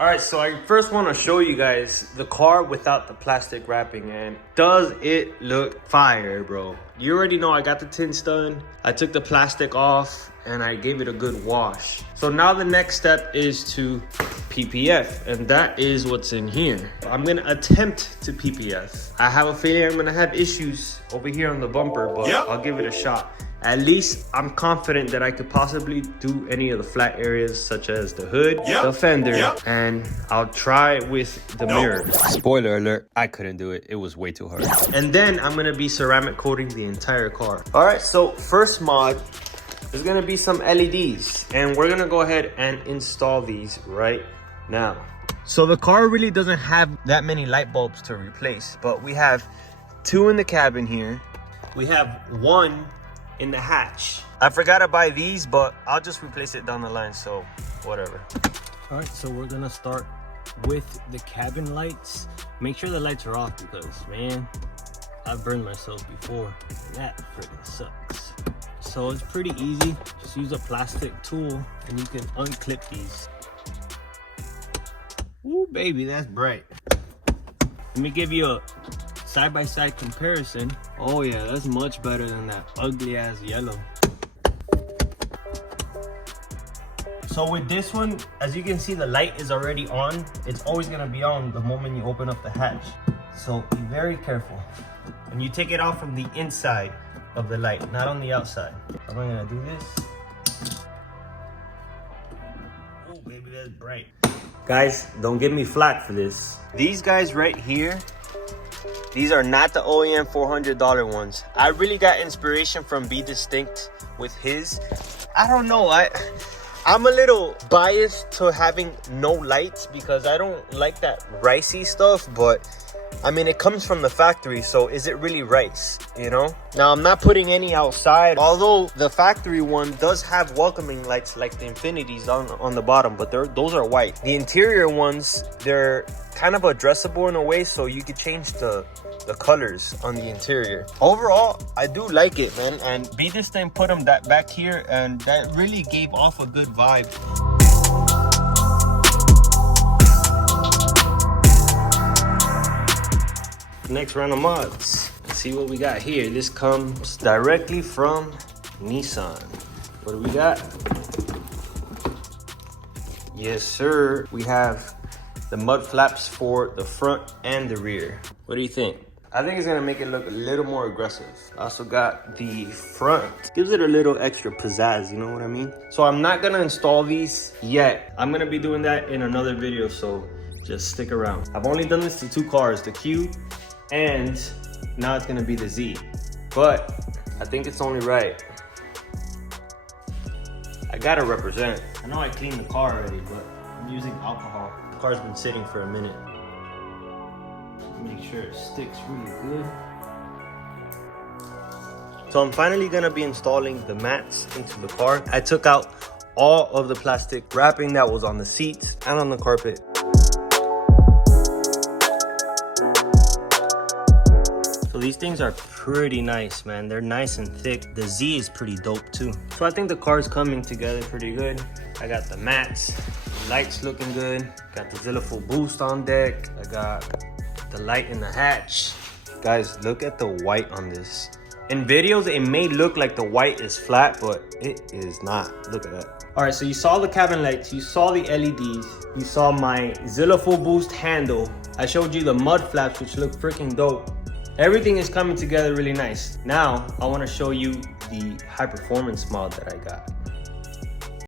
All right, so I first want to show you guys the car without the plastic wrapping, and does it look fire, bro? You already know I got the tints done. I took the plastic off and I gave it a good wash. So now the next step is to PPF, and that is what's in here. I'm gonna attempt to PPF. I have a feeling I'm gonna have issues over here on the bumper, but I'll give it a shot. At least I'm confident that I could possibly do any of the flat areas, such as the hood, the fender, and I'll try with the mirror. Spoiler alert, I couldn't do it. It was way too hard. And then I'm gonna be ceramic coating the entire car. All right, so first mod, there's gonna be some LEDs, and we're gonna go ahead and install these right now. So the car really doesn't have that many light bulbs to replace, but we have 2 in the cabin here. We have 1 in the hatch. I forgot to buy these, but I'll just replace it down the line, so whatever. All right, so we're gonna start with the cabin lights. Make sure the lights are off because, man, I've burned myself before, and that freaking sucks. So it's pretty easy. Just use a plastic tool and you can unclip these. Ooh, baby, that's bright. Let me give you a side-by-side comparison. Oh yeah, that's much better than that ugly ass yellow. So with this one, as you can see, the light is already on. It's always gonna be on the moment you open up the hatch. So be very careful. And you take it out from the inside of the light, not on the outside. I'm gonna do this. Oh baby, that's bright. Guys, don't give me flack for this. These guys right here, these are not the OEM $400 ones. I really got inspiration from Be Distinct with his. I don't know, I'm a little biased to having no lights because I don't like that ricey stuff, but I mean, it comes from the factory, so is it really rice, you know? Now, I'm not putting any outside, although the factory one does have welcoming lights like the Infinities on the bottom, but those are white. The interior ones, they're kind of addressable in a way, so you could change the colors on the interior. Overall, I do like it, man, and Be Distinct put them back here, and that really gave off a good vibe. Next round of mods. Let's see what we got here. This comes directly from Nissan. What do we got? Yes, sir. We have the mud flaps for the front and the rear. What do you think? I think it's gonna make it look a little more aggressive. I also got the front. Gives it a little extra pizzazz, you know what I mean? So I'm not gonna install these yet. I'm gonna be doing that in another video, so just stick around. I've only done this to 2 cars, the Q, and now it's gonna be the Z, but I think it's only right. I gotta represent. I know I cleaned the car already, but I'm using alcohol. The car's been sitting for a minute. Make sure it sticks really good. So I'm finally gonna be installing the mats into the car. I took out all of the plastic wrapping that was on the seats and on the carpet. So these things are pretty nice, man. They're nice and thick. The Z is pretty dope too. So I think the car's coming together pretty good. I got the mats, lights looking good. Got the ZillaFullBoost on deck. I got the light in the hatch. Guys, look at the white on this. In videos, it may look like the white is flat, but it is not. Look at that. All right, so you saw the cabin lights, you saw the LEDs, you saw my ZillaFullBoost handle. I showed you the mud flaps, which look freaking dope. Everything is coming together really nice. Now, I wanna show you the high performance mod that I got.